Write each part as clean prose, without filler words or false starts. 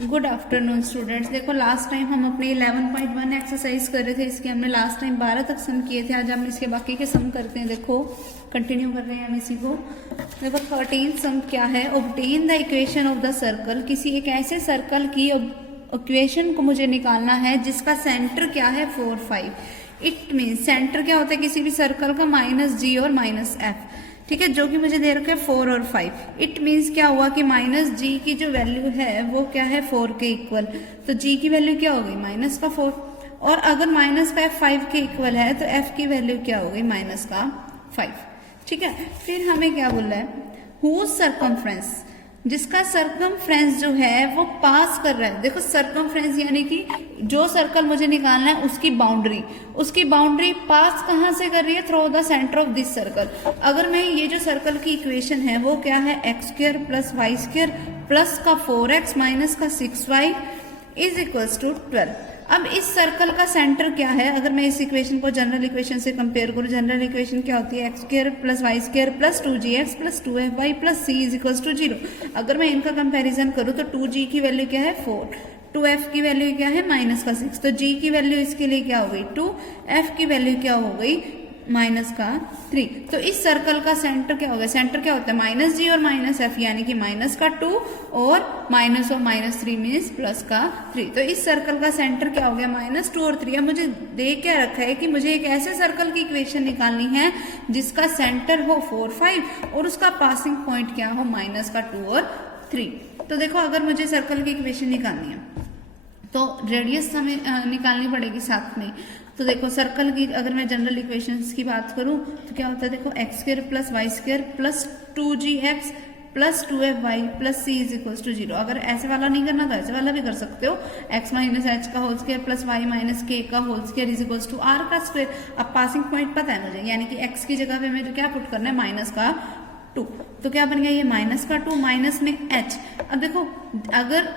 Good afternoon students. देखो last time हम अपने 11.1 एक्सरसाइज कर रहे थे, इसके हमने लास्ट टाइम 12 तक सम किए थे। आज हम इसके बाकी के सम करते हैं। देखो कंटिन्यू कर रहे हैं हम इसी को। देखो 13 सम क्या है, obtain the equation of the circle. किसी एक ऐसे सर्कल की इक्वेशन को मुझे निकालना है जिसका सेंटर क्या है 4, 5। इट मीन सेंटर क्या होता है किसी भी सर्कल का, -g और -f, ठीक है, जो कि मुझे दे रखे 4 और 5। इट मीन्स क्या हुआ कि -g की जो वैल्यू है वो क्या है 4 के इक्वल, तो g की वैल्यू क्या हो गई -4। और अगर माइनस का f 5 के इक्वल है तो f की वैल्यू क्या हो गई -5, ठीक है। फिर हमें क्या बोल रहा है, हुज सर्कमफ्रेंस, जिसका सर्कमफ्रेंस जो है वो पास कर रहा है। देखो सर्कमफ्रेंस यानी कि जो सर्कल मुझे निकालना है उसकी बाउंड्री पास कहां से कर रही है, through the centre of this circle. अगर मैं ये जो सर्कल की इक्वेशन है वो क्या है x² + y² प्लस का 4x माइनस का 6y इज इक्वल्स टू 12। अब इस सर्कल का सेंटर क्या है, अगर मैं इस इक्वेशन को जनरल इक्वेशन से कंपेयर करूं, जनरल इक्वेशन क्या होती है x² + y² + 2gx + 2fy + c = 0। अगर मैं इनका कंपैरिजन करूं तो 2g की वैल्यू क्या है 4, 2f की वैल्यू क्या है -6, तो g की वैल्यू इसके लिए क्या हो गई 2, f की वैल्यू क्या हो गई -3। तो इस सर्कल का सेंटर क्या होगा, सेंटर क्या होता है -g और -f, यानी कि -2 और -3 मीन्स +3। तो इस सर्कल का सेंटर क्या हो गया -2 और 3। अब मुझे दे क्या रखा है कि मुझे एक ऐसे सर्कल की इक्वेशन निकालनी है जिसका सेंटर हो 4, 5 और उसका पासिंग पॉइंट क्या हो -2 और 3। तो देखो अगर मुझे सर्कल की इक्वेशन निकालनी है तो रेडियस हमें निकालनी पड़ेगी साथ में। तो देखो सर्कल की अगर मैं जनरल इक्वेशंस की बात करूं तो क्या होता है, देखो x² + y² + 2gx + 2fy + c = 0। अगर ऐसे वाला नहीं करना तो ऐसे वाला भी कर सकते हो, x - h का होल स्क्वायर + y - k का होल स्क्वायर = r का स्क्वायर। अब पासिंग पॉइंट पता है मुझे, यानी कि x की जगह पे मुझे क्या पुट करना है -2। तो क्या बन गया ये -2 माइनस में h। अब देखो अगर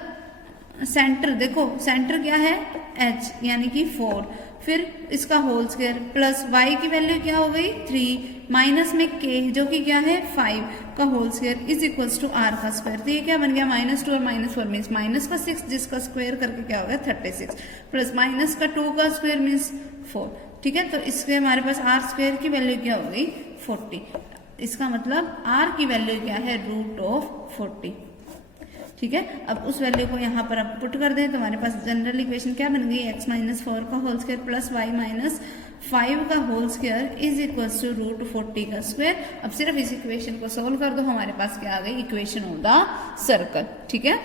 सेंटर, देखो सेंटर क्या है h यानी कि 4, फिर इसका होल स्क्वायर प्लस y की वैल्यू क्या हो गई 3 माइनस में k जो कि क्या है 5 का होल स्क्वायर = r का स्क्वायर। तो ये क्या बन गया -2 और -4 मीन्स -6 जिसका स्क्वायर करके क्या हो गया 36 प्लस -2 का स्क्वायर मीन्स 4, ठीक है। तो इसके हमारे पास r² की वैल्यू क्या हो गई 40। इसका मतलब r की वैल्यू क्या है √40, ठीक है। अब उस वैल्यू को यहाँ पर अब पुट कर दें तो हमारे पास जनरल इक्वेशन क्या बन गई x - 4 का होल स्क्वायर प्लस y - 5 का whole square is equal to √40 का स्क्वायर। अब सिर्फ इस इक्वेशन को सोल्व कर दो, हमारे पास क्या आ गई इक्वेशन ऑफ द सर्कल, ठीक है।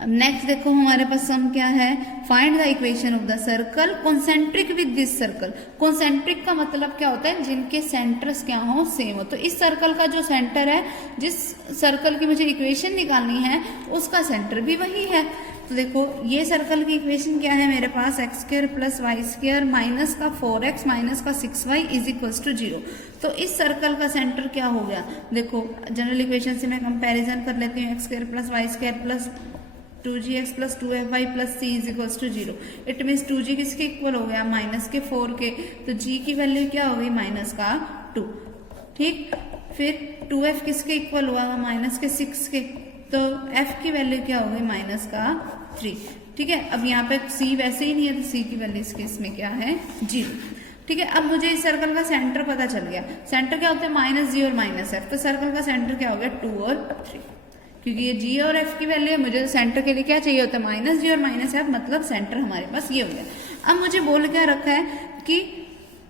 अब नेक्स्ट देखो हमारे पास सम क्या है, find the equation of the circle concentric with this circle. Concentric का मतलब क्या होता है, जिनके सेंटर्स क्या हो सेम हो। तो इस सर्कल का जो सेंटर है, जिस सर्कल की मुझे इक्वेशन निकालनी है उसका सेंटर भी वही है। तो देखो ये सर्कल की इक्वेशन क्या है मेरे पास, x² + y² माइनस का 4x माइनस का 6y = 0। तो इस सर्कल का सेंटर क्या हो गया, देखो जनरल इक्वेशन से मैं कंपैरिजन कर लेती हूँ, x² + y² + 2gx + 2fy + c = 0। It means 2g किसके इक्वल हो गया -4 के, तो g की वैल्यू क्या हो गई -2, ठीक। फिर 2f किसके इक्वल हुआ -6 के, तो f की वैल्यू क्या हो गई -3, ठीक है। अब यहाँ पे c वैसे ही नहीं है तो c की वैल्यू इसके इसमें क्या है 0, ठीक है। अब मुझे इस सर्कल का सेंटर पता चल गया। सेंटर क्या होता है -g और -f, तो सर्कल का सेंटर क्या हो गया 2 और 3, क्योंकि ये g और f की वैल्यू है। मुझे सेंटर के लिए क्या चाहिए होता है -g और -f, मतलब सेंटर हमारे पास ये हो गया। अब मुझे बोल क्या रखा है कि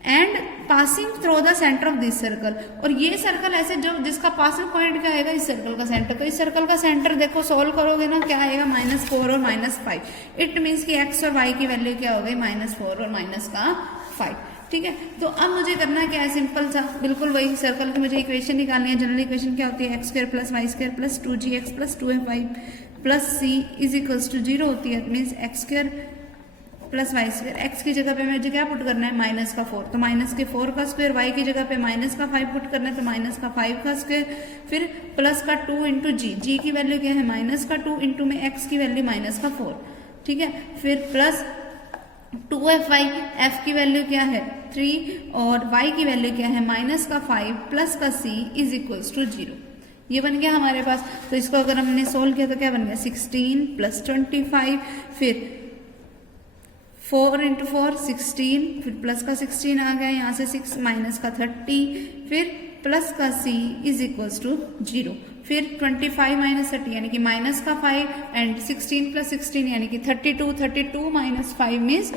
and passing through the centre of this circle, और ये सर्कल ऐसे जो जिसका पासिंग पॉइंट क्या आएगा इस सर्कल का सेंटर। तो इस सर्कल का सेंटर देखो सोल्व करोगे ना क्या आएगा -4 और -5। इट मीन्स कि x और y की वैल्यू क्या हो गई -4 और -5, ठीक है। तो अब मुझे करना क्या है, सिंपल सा बिल्कुल वही सर्कल की मुझे इक्वेशन निकालनी है। जनरल इक्वेशन क्या होती है, x² + y² + 2gx + 2fy + c = 0 होती है। मीन्स x² + y², x की जगह पे मुझे क्या पुट करना है -4, तो -4 का स्क्वायर, y की जगह पे -5 पुट करना है तो -5 का स्क्वायर, फिर +2 × g की वैल्यू क्या है -2 इंटू में x की वैल्यू -4, ठीक है। फिर प्लस 2fy, f की वैल्यू क्या है 3 और y की वैल्यू क्या है -5 प्लस का c = 0। ये बन गया हमारे पास। तो इसको अगर हमने सोल्व किया तो क्या बन गया 16 प्लस 25, फिर 4 इंटू 4 16, फिर प्लस का 16 आ गया, यहाँ से 6 माइनस का 30, फिर प्लस का c इज इक्वल्स टू 0, फिर 25 माइनस 30 यानी कि माइनस का 5 एंड 16 प्लस 16 यानी कि 32, 32 minus 5 means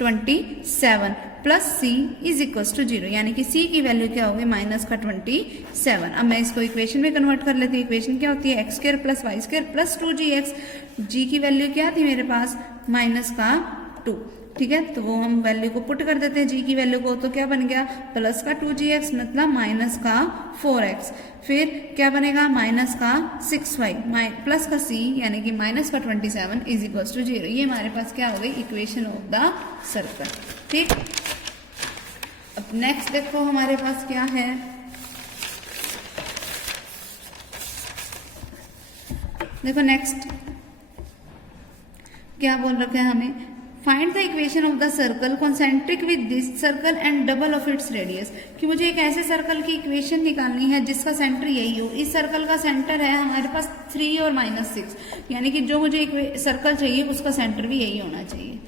27 plus c is equals to 0 यानी कि c की वैल्यू क्या होगी माइनस का 27। अब मैं इसको इक्वेशन में कन्वर्ट कर लेती हूँ। इक्वेशन क्या होती है x square plus y square plus 2gx। g की वैल्यू क्या थी मेरे पास माइनस का 2, ठीक है, तो वो हम वैल्यू को पुट कर देते हैं g की वैल्यू को, तो क्या बन गया प्लस का 2gx मतलब माइनस का 4x, फिर क्या बनेगा माइनस का 6y प्लस का c यानी कि माइनस का 27 इज इक्वल्स टू 0। ये हमारे पास क्या हो गई इक्वेशन ऑफ द सर्कल। ठीक, अब नेक्स्ट देखो हमारे पास क्या है, देखो नेक्स्ट क्या बोल रखा है हमें, find the equation of the circle concentric with this circle and double of its radius. कि मुझे एक ऐसे सर्कल की इक्वेशन निकालनी है जिसका सेंटर यही हो। इस सर्कल का सेंटर है हमारे पास 3 और -6, यानी कि जो मुझे एक सर्कल चाहिए उसका सेंटर भी यही होना चाहिए।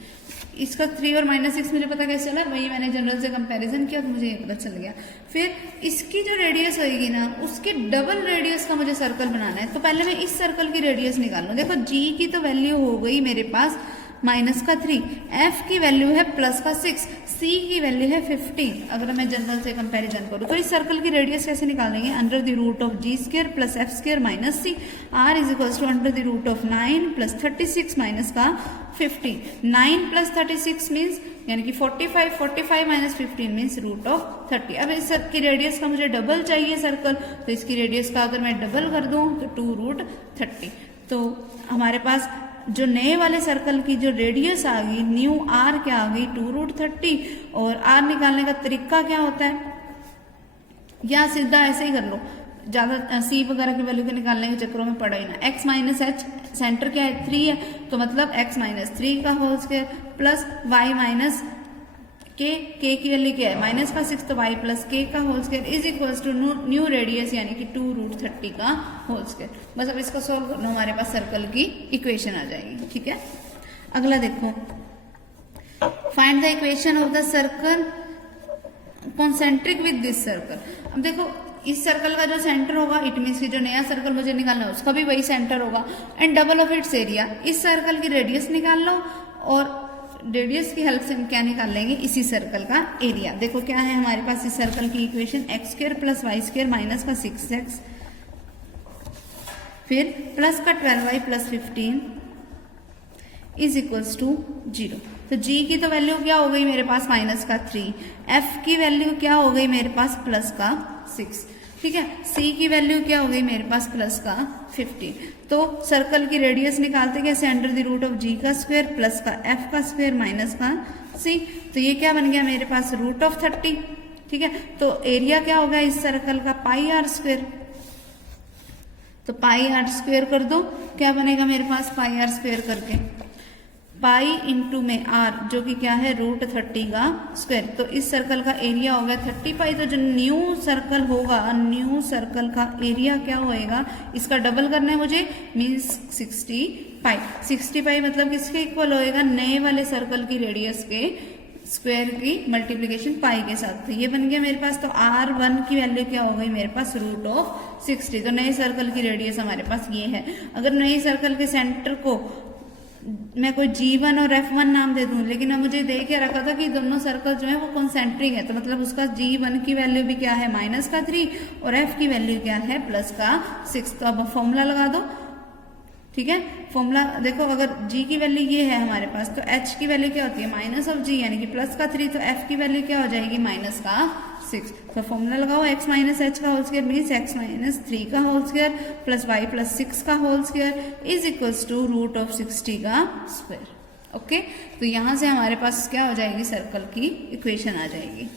इसका 3 और -6 मुझे पता कैसे चला, वही मैंने जनरल से कंपैरिजन किया तो मुझे ये पता चल गया। फिर इसकी जो रेडियस होगी ना उसके डबल रेडियस का मुझे सर्कल बनाना है। तो पहले मैं इस सर्कल की रेडियस निकाल लूँ। देखो g की तो वैल्यू हो गई मेरे पास माइनस का 3, f की वैल्यू है प्लस का 6, c की वैल्यू है 15। अगर मैं जनरल से कंपैरिजन करूँ तो इस सर्कल की रेडियस कैसे निकालेंगे, under the root of g square plus f square minus c, r is equals to under the root of 9 plus 36 minus का 15। 9 प्लस 36 मीन्स यानी कि 45, 45 माइनस 15 मीन्स रूट ऑफ 30। अब इस की रेडियस का मुझे डबल चाहिए सर्कल, तो इसकी रेडियस का अगर मैं डबल कर दूं तो 2 रूट 30। तो हमारे पास जो नए वाले सर्कल की जो रेडियस आ गई न्यू r क्या आ गई 2 रूट 30। और r निकालने का तरीका क्या होता है, या सीधा ऐसे ही कर लो, ज्यादा c वगैरह की वैल्यू के निकालने के चक्करों में पड़ा ही ना। x माइनस h सेंटर क्या है 3 है, तो मतलब x माइनस 3 का whole square plus y minus k की वैल्यू क्या है माइनस का 6, तो y प्लस k का whole square is equals to new radius यानी कि 2 रूट 30 का होल स्क्वायर। बस अब इसको सॉल्व करना, हमारे पास सर्कल की इक्वेशन आ जाएगी। ठीक है, अगला देखो, find the equation of the circle concentric with this circle. अब देखो इस सर्कल का जो सेंटर होगा इट मीन्स कि जो नया सर्कल मुझे निकालना है उसका भी वही सेंटर होगा, and double of its area. इस सर्कल की रेडियस निकाल लो और रेडियस की हेल्प से हम क्या निकाल लेंगे इसी सर्कल का एरिया। देखो क्या है हमारे पास इस सर्कल की equation, x square plus y square minus का 6x, फिर प्लस का 12y plus 15 is equals to 0। तो g की तो वैल्यू क्या हो गई मेरे पास माइनस का 3, f की वैल्यू क्या हो गई मेरे पास प्लस का 6, ठीक है, c की वैल्यू क्या हो गई मेरे पास प्लस का 15। तो सर्कल की रेडियस निकालते कैसे, under the root of g का स्क्वायर प्लस का f का स्क्वायर माइनस का c। तो ये क्या बन गया मेरे पास रूट ऑफ 30। ठीक है, तो एरिया क्या होगा इस सर्कल का पाई आर स्क्वायर, तो पाई आर स्क्वायर कर दो, क्या बनेगा मेरे पास पाई आर स्क्वायर करके पाई इंटू में आर जो कि क्या है रूट 30 का स्क्वायर। तो इस सर्कल का एरिया हो गया 30 पाई। तो जो न्यू सर्कल होगा न्यू सर्कल का एरिया क्या होएगा, इसका डबल करना है मुझे मीन्स 60 पाई। 60 पाई मतलब किसके इक्वल होएगा, नए वाले सर्कल की रेडियस के स्क्वायर की मल्टीप्लीकेशन पाई के साथ। तो ये बन गया मेरे पास। तो R1 की वैल्यू क्या हो गई मेरे पास रूट ऑफ 60। तो नए सर्कल की रेडियस हमारे पास ये है। अगर नए सर्कल के सेंटर को मैं कोई G1 और F1 नाम दे दूं, लेकिन अब मुझे दे के रखा था कि दोनों सर्कल जो है वो कॉन्सेंट्रिक है, तो मतलब उसका G1 की वैल्यू भी क्या है माइनस का 3 और F की वैल्यू क्या है प्लस का 6। तो अब फॉर्मूला लगा दो। ठीक है, फॉर्मूला देखो, अगर G की वैल्यू ये है हमारे पास तो H की वैल्यू क्या होती है माइनस ऑफ G यानी कि प्लस का 3, तो F की वैल्यू क्या हो जाएगी माइनस का 6। तो फॉर्मूला लगाओ x माइनस h का whole square means x minus 3 का whole square plus y plus 6 का whole square is equals to root of 60 का स्क्वायर। ओके, तो यहां से हमारे पास क्या हो जाएगी सर्कल की इक्वेशन आ जाएगी।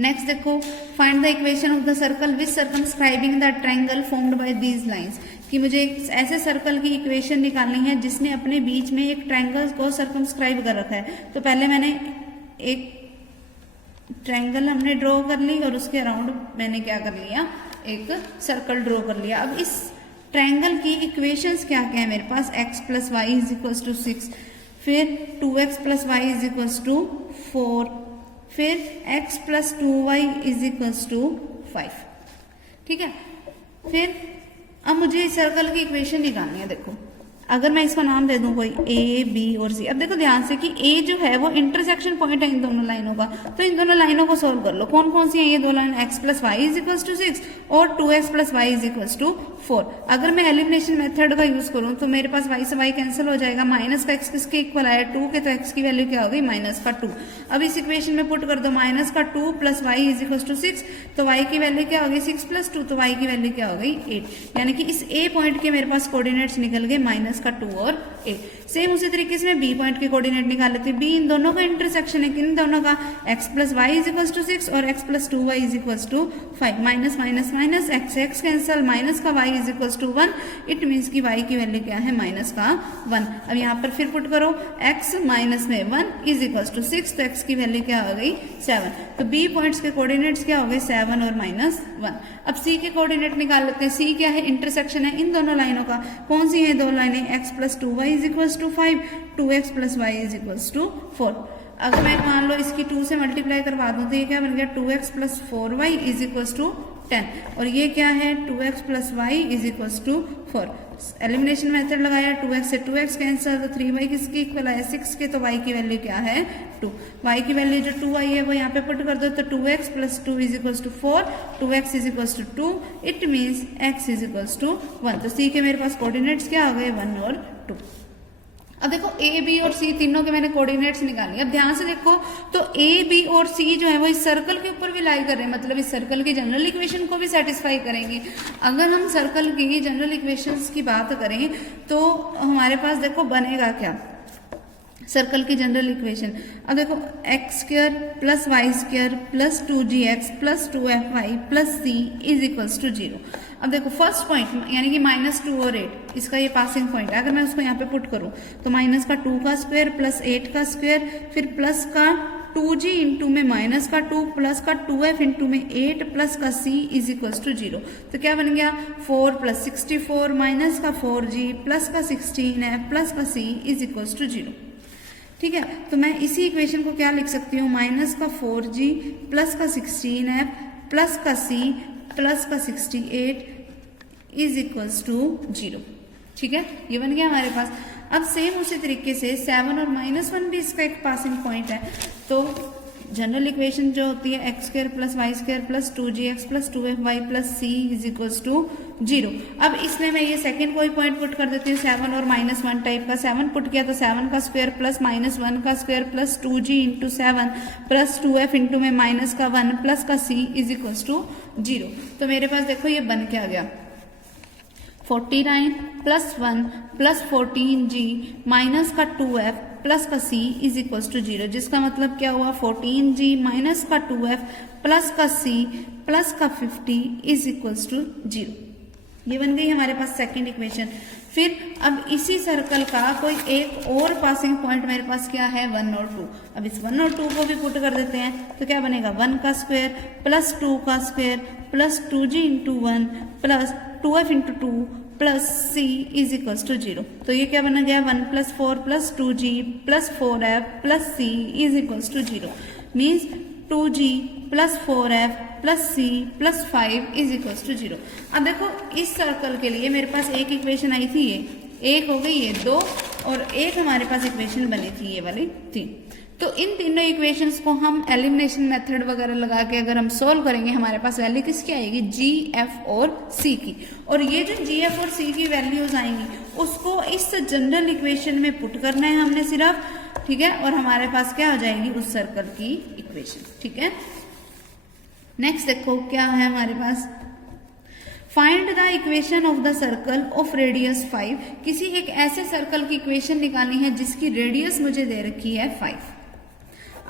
नेक्स्ट देखो, find the equation of the circle which circumscribing the triangle formed by these lines. कि मुझे ऐसे सर्कल की इक्वेशन निकालनी है जिसने अपने बीच में एक ट्रायंगल को सर्कमस्क्राइब कर रखा है। तो पहले मैंने एक ट्रायंगल हमने ड्रॉ कर ली और उसके अराउंड मैंने क्या कर लिया एक सर्कल ड्रॉ कर लिया। अब इस ट्रायंगल की इक्वेशंस क्या क्या है मेरे पास, x plus y is equals to 6, फिर 2x plus y is equals to 4, फिर x plus 2y is equals to 5। ठीक है, फिर अब मुझे इस सर्कल की इक्वेशन निकालनी है। देखो अगर मैं इसको नाम दे दूं कोई ए बी और सी, अब देखो ध्यान से कि ए जो है वो इंटरसेक्शन पॉइंट है इन दोनों लाइनों का, तो इन दोनों लाइनों को सोल्व कर लो। कौन कौन सी है ये दो line, x plus y is equals to 6 और 2x plus y is equals to 4। अगर मैं एलिमिनेशन मेथड का यूज करूं तो मेरे पास y से y कैंसिल हो जाएगा, माइनस का x किसके इक्वल आया 2 के, तो x की वैल्यू क्या हो गई माइनस का 2। अब इस इक्वेशन में पुट कर दो माइनस का 2 plus y is equals to 6, तो y की वैल्यू क्या हो गई 6 प्लस 2, तो y की वैल्यू क्या हो गई 8। यानी कि इस a पॉइंट के मेरे पास कोऑर्डिनेट्स निकल गए माइनस का 2 और 8। सेम उसी तरीके से मैं बी पॉइंट के कोऑर्डिनेट निकाल लेती हूँ। बी इन दोनों का इंटरसेक्शन है, किन दोनों का, x plus y is equals to 6 और x plus 2y is equals to 5। Minus minus minus x cancel, minus का y is equals to 1, it means की y की वैल्यू क्या है माइनस का 1। अब यहाँ पर फिर पुट करो x माइनस में 1 इज इक्वल्स टू 6, तो x की वैल्यू क्या हो गई 7। तो बी पॉइंट्स के कोऑर्डिनेट्स क्या हो गए 7 और माइनस 1। अब सी के कोऑर्डिनेट निकाल लेते हैं। सी क्या है, इंटरसेक्शन है इन दोनों लाइनों का। कौन सी है दो लाइनें, x plus 2y is equals to 5, 2x plus y is equals to 4। अगर मैं मान लो इसकी 2 से मल्टीप्लाई करवा दूं तो ये क्या बन गया 2x plus 4y is equals to 10, और ये क्या है 2x plus y is equals to 4। Elimination method लगाया, 2x से 2x कैंसिल, तो 3y किसके इक्वल आया 6 के, तो y की वैल्यू क्या है 2। y की वैल्यू जो 2y है वो यहाँ पे पुट कर दो, तो 2x plus 2 is equals to 4, 2x is equals to 2, it means x is equals to 1। तो c के मेरे पास कोऑर्डिनेट्स क्या हो गए 1 और 2। अब देखो ए बी और सी तीनों के मैंने कोऑर्डिनेट्स निकाली। अब ध्यान से देखो तो ए बी और सी जो है वो इस सर्कल के ऊपर भी लाई कर रहे हैं, मतलब इस सर्कल की जनरल इक्वेशन को भी सेटिस्फाई करेंगे। अगर हम सर्कल की जनरल इक्वेशंस की बात करें तो हमारे पास देखो बनेगा क्या सर्कल की जनरल इक्वेशन। अब देखो x square plus y square plus 2gx plus 2fy plus c is equals to 0। अब देखो फर्स्ट पॉइंट यानी कि -2 और 8 इसका ये पासिंग पॉइंट है। अगर मैं उसको यहाँ पे पुट करूँ तो माइनस का 2 का स्क्वायर प्लस 8 का स्क्वायर फिर प्लस का 2g इंटू में माइनस का 2 प्लस का 2f इंटू में 8 प्लस का c इज इक्वल्स टू 0। तो क्या बन गया 4 प्लस 64 माइनस का 4g प्लस का 16f प्लस का c इज इक्वल्स टू 0। ठीक है, तो मैं इसी इक्वेशन को क्या लिख सकती हूँ माइनस का 4g प्लस का 16f प्लस का c प्लस का 68 इज इक्वल्स टू 0। ठीक है, ये बन गया हमारे पास। अब सेम उसी तरीके से 7 और -1 भी इसका एक पासिंग पॉइंट है। तो जनरल इक्वेशन जो होती है x square plus y square plus 2gx plus 2fy plus c is equals to 0। अब इसमें मैं ये सेकंड कोई पॉइंट पुट कर देती हूँ 7 और -1 टाइप का। 7 पुट किया तो 7 का स्क्वायर प्लस -1 का square plus 2g into 7 plus 2f into में माइनस का 1 प्लस का c इज इक्वल्स टू 0। तो मेरे पास देखो ये बन के आ गया 49 प्लस 1 प्लस 14g माइनस का 2f प्लस का c इज इक्वल्स टू 0, जिसका मतलब क्या हुआ 14g माइनस का 2f प्लस का c प्लस का 50 इज इक्वल्स टू 0। ये बन गई हमारे पास सेकंड इक्वेशन। फिर अब इसी सर्कल का कोई एक और पासिंग पॉइंट मेरे पास क्या है 1 और 2। अब इस 1 और 2 को भी पुट कर देते हैं तो क्या बनेगा 1 का स्क्वायर प्लस 2 का square plus 2g into 1 plus 2f into 2 plus c is equals to 0। तो ये क्या बना गया 1 plus 4 plus 2g plus 4f plus c is equals to 0। Means 2g plus 4f plus c plus 5 is equals to 0। अब देखो इस circle के लिए मेरे पास एक इक्वेशन आई थी, ये एक हो गई, ये 2 और एक हमारे पास इक्वेशन बनी थी ये वाली 3। तो इन तीनों इक्वेशंस को हम एलिमिनेशन मेथड वगैरह लगा के अगर हम सोल्व करेंगे हमारे पास वैल्यू किसकी आएगी g, f और c की। और ये जो g, f और c की वैल्यूज आएंगी उसको इस जनरल इक्वेशन में पुट करना है हमने सिर्फ। ठीक है, और हमारे पास क्या हो जाएगी उस सर्कल की इक्वेशन। ठीक है, नेक्स्ट देखो क्या है हमारे पास, find the equation of the circle of radius 5। किसी एक ऐसे सर्कल की इक्वेशन निकालनी है जिसकी रेडियस मुझे दे रखी है 5,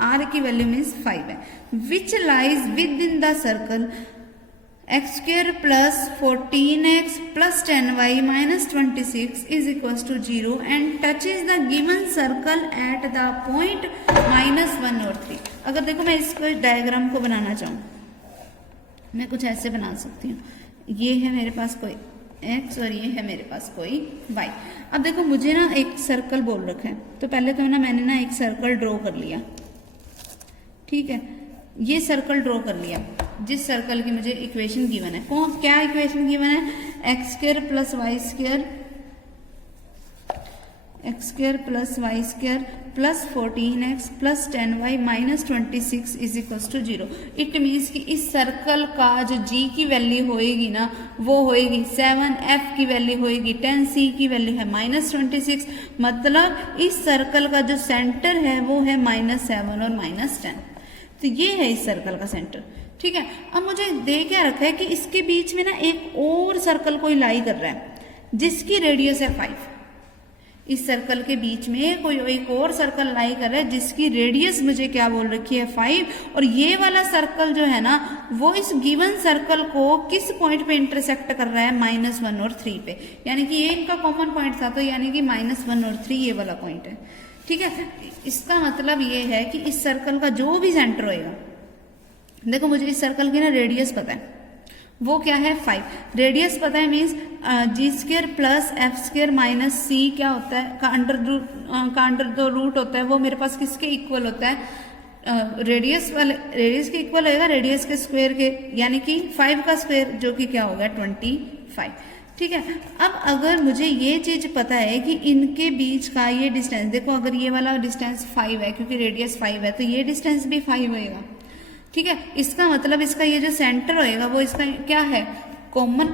r की वैल्यू मीन्स 5 है, which lies within the circle x square plus 14x plus 10y minus 26 is equals to 0 and touches the given circle at the point -1 और 3। अगर देखो मैं इसको डायग्राम को बनाना चाहूँ मैं कुछ ऐसे बना सकती हूँ। ये है मेरे पास कोई x और ये है मेरे पास कोई y। अब देखो मुझे ना एक सर्कल बोल रखा है, तो पहले तो ना मैंने ना एक सर्कल ड्रॉ कर लिया, ठीक है, ये सर्कल ड्रॉ कर लिया जिस सर्कल की मुझे इक्वेशन गिवन है। कौन क्या इक्वेशन गिवन है? X square plus y square, x square plus y square plus 14x plus 10y minus 26 is equal to 0। It means कि इस सर्कल का जो g की वैल्यू होएगी ना वो होएगी 7, f की वैल्यू होएगी 10, c की वैल्यू है माइनस 26। मतलब इस सर्कल का जो सेंटर है वो है -7 और -10। तो ये है इस सर्कल का सेंटर, ठीक है। अब मुझे दे क्या रखा है कि इसके बीच में ना एक और सर्कल कोई लाई कर रहा है जिसकी रेडियस है 5। इस सर्कल के बीच में कोई एक और सर्कल लाई कर रहा है जिसकी रेडियस मुझे क्या बोल रखी है 5। और ये वाला सर्कल जो है ना वो इस गिवन सर्कल को किस पॉइंट पे इंटरसेक्ट कर रहा है? -1 और 3 पे, यानी कि ये इनका कॉमन पॉइंट था, तो यानी कि -1 और 3 ये वाला पॉइंट है, ठीक है। इसका मतलब ये है कि इस सर्कल का जो भी सेंटर होएगा, देखो मुझे इस सर्कल की ना रेडियस पता है, वो क्या है 5। रेडियस पता है means G square plus F square minus C क्या होता है का अंडर दो रूट होता है, वो मेरे पास किसके इक्वल होता है? रेडियस के इक्वल होगा रेडियस के स्क्वायर के, यानी कि 5 का स्क्वायर जो कि क्या होगा 25, ठीक है। अब अगर मुझे ये चीज पता है कि इनके बीच का ये डिस्टेंस, देखो अगर ये वाला डिस्टेंस 5 है क्योंकि रेडियस 5 है तो ये डिस्टेंस भी 5 होएगा, ठीक है। इसका मतलब इसका ये जो सेंटर होएगा वो इसका क्या है? कॉमन,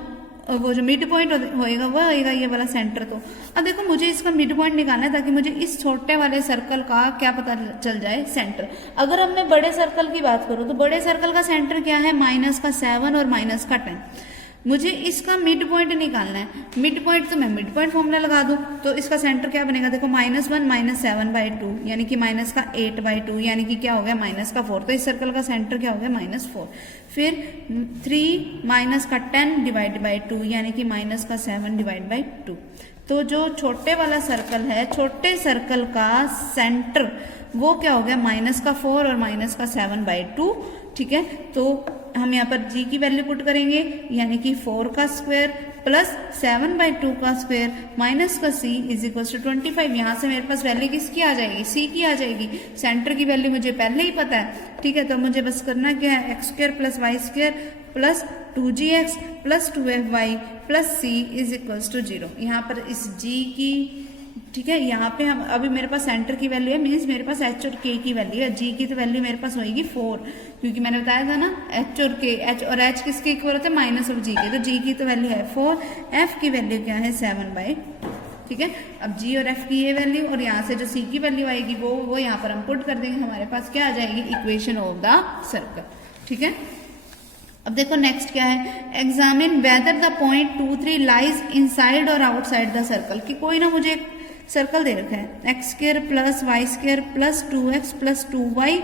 वो जो मिड पॉइंट होएगा वो होएगा ये वाला सेंटर। तो अब देखो मुझे इसका मिड पॉइंट निकालना है ताकि मुझे इस छोटे वाले सर्कल का क्या पता चल जाए? सेंटर। अगर अब मैं बड़े सर्कल की बात करूं तो बड़े सर्कल का सेंटर क्या है? -7 और -10। मुझे इसका मिड पॉइंट निकालना है। मिड पॉइंट तो मैं मिड पॉइंट फॉर्मूला लगा दूं तो इसका सेंटर क्या बनेगा? देखो -1 -7/2 यानी कि -8/2 यानी कि क्या हो गया? -4। तो इस सर्कल का सेंटर क्या हो गया? -4। फिर 3 -10/2 यानी कि -7/2। तो जो छोटे वाला सर्कल है, छोटे सर्कल का सेंटर वो क्या हो गया? -4 और -7/2, ठीक है। तो हम यहाँ पर g की वैल्यू पुट करेंगे यानी कि 4 का स्क्वायर प्लस 7/2 का स्क्वायर माइनस का c इज इक्वल टू 25। यहाँ से मेरे पास वैल्यू किसकी आ जाएगी? c की आ जाएगी। सेंटर की वैल्यू मुझे पहले ही पता है, ठीक है। तो मुझे बस करना क्या है? X square plus y square plus 2gx plus 2fy plus c is equal to 0। यहाँ पर इस g की, ठीक है, यहाँ पे हम अभी मेरे पास सेंटर की वैल्यू है मीन्स मेरे पास h और k की वैल्यू है। g की तो वैल्यू मेरे पास होगी 4 क्योंकि मैंने बताया था ना h और k, h और h किसके इक्वल होते हैं? माइनस ऑफ g के। तो g की तो वैल्यू है 4, f की वैल्यू क्या है? 7/2, ठीक है। अब g और f की ये वैल्यू और यहाँ से जो c की वैल्यू आएगी वो यहाँ पर हम पुट कर देंगे, हमारे पास क्या आ जाएगी? इक्वेशन ऑफ द सर्कल, ठीक है। अब देखो नेक्स्ट क्या है? Examine whether the point 2, 3 lies inside और आउटसाइड द सर्कल। कि कोई ना मुझे सर्कल दे रखा है x square plus y square plus 2x plus 2y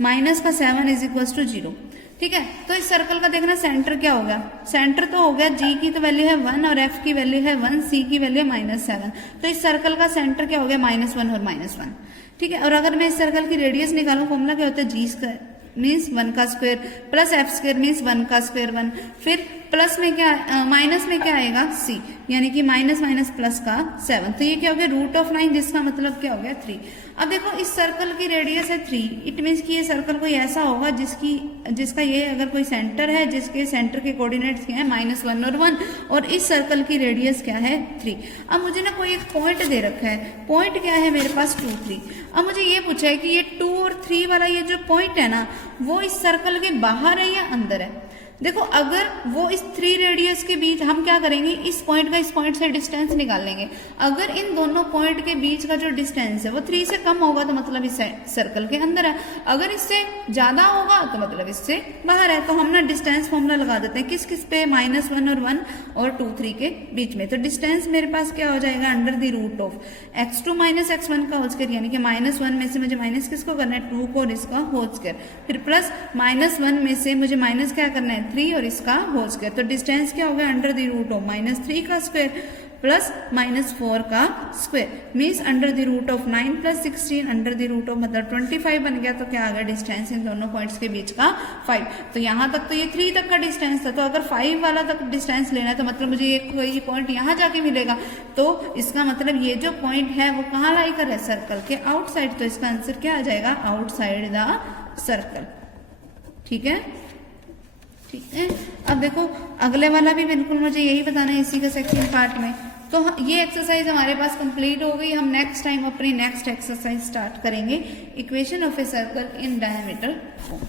minus का 7 इज इक्वल टू 0, ठीक है। तो इस सर्कल का देखना सेंटर क्या हो गया? सेंटर तो हो गया g की तो वैल्यू है 1 और f की वैल्यू है 1, c की वैल्यू है -7। तो इस सर्कल का सेंटर क्या हो गया? -1 और -1, ठीक है। और अगर मैं इस सर्कल की रेडियस निकालूं, फॉर्मूला क्या होता है? g स्क्वायर मीन्स 1 का square plus F square means 1 का स्क्वायर 1, फिर प्लस में क्या माइनस में क्या आएगा? c यानी कि माइनस माइनस प्लस का 7। तो ये क्या हो गया? √9 जिसका मतलब क्या हो गया? 3। अब देखो इस सर्कल की रेडियस है 3, इट मीन्स कि ये सर्कल कोई ऐसा होगा जिसका ये अगर कोई सेंटर है जिसके सेंटर के कोऑर्डिनेट्स क्या है? -1 और 1 और इस सर्कल की रेडियस क्या है? 3। अब मुझे ना कोई एक पॉइंट दे रखा है, पॉइंट क्या है मेरे पास? 2, 3। अब मुझे ये पूछा है कि ये 2 और 3 वाला ये जो पॉइंट है ना वो इस सर्कल के बाहर है या अंदर है? देखो अगर वो इस 3 रेडियस के बीच, हम क्या करेंगे? इस पॉइंट का इस पॉइंट से डिस्टेंस निकाल लेंगे। अगर इन दोनों पॉइंट के बीच का जो डिस्टेंस है वो 3 से कम होगा तो मतलब इस सर्कल के अंदर है, अगर इससे ज्यादा होगा तो मतलब इससे बाहर है। तो हम ना डिस्टेंस फॉर्मूला लगा देते हैं किस किस पे? -1 और 1 और 2, 3 के बीच में। तो डिस्टेंस मेरे पास क्या हो जाएगा? √x2 - x1 का होल स्क्वायर यानी कि -1 में से मुझे माइनस किसको करना है? 2 को और इसका होल स्क्वायर, फिर प्लस -1 में से मुझे माइनस क्या करना है? 3 और इसका होल स्क्वायर। तो डिस्टेंस क्या होगा, अंडर द रूट ऑफ -3 का स्क्वायर प्लस -4 का square, means under the root of 9 + 16 under the root of मतलब 25 बन गया। तो क्या आ गया डिस्टेंस इन दोनों पॉइंट्स के बीच का 5। तो यहाँ तक तो ये 3 तक का डिस्टेंस था, तो अगर 5 वाला तक डिस्टेंस लेना है तो मतलब मुझे ये पॉइंट यहाँ जाके मिलेगा। तो इसका मतलब ये जो पॉइंट है वो कहाँ लाई कर है, सर्कल के आउटसाइड। तो इसका आंसर क्या आ जाएगा, आउटसाइड द सर्कल। ठीक है, ठीक है। अब देखो अगले वाला भी बिल्कुल मुझे यही बताना है इसी के सेकंड पार्ट में। तो ये एक्सरसाइज हमारे पास कंप्लीट हो गई। हम नेक्स्ट टाइम अपनी नेक्स्ट एक्सरसाइज स्टार्ट करेंगे, equation of a circle in diameter form.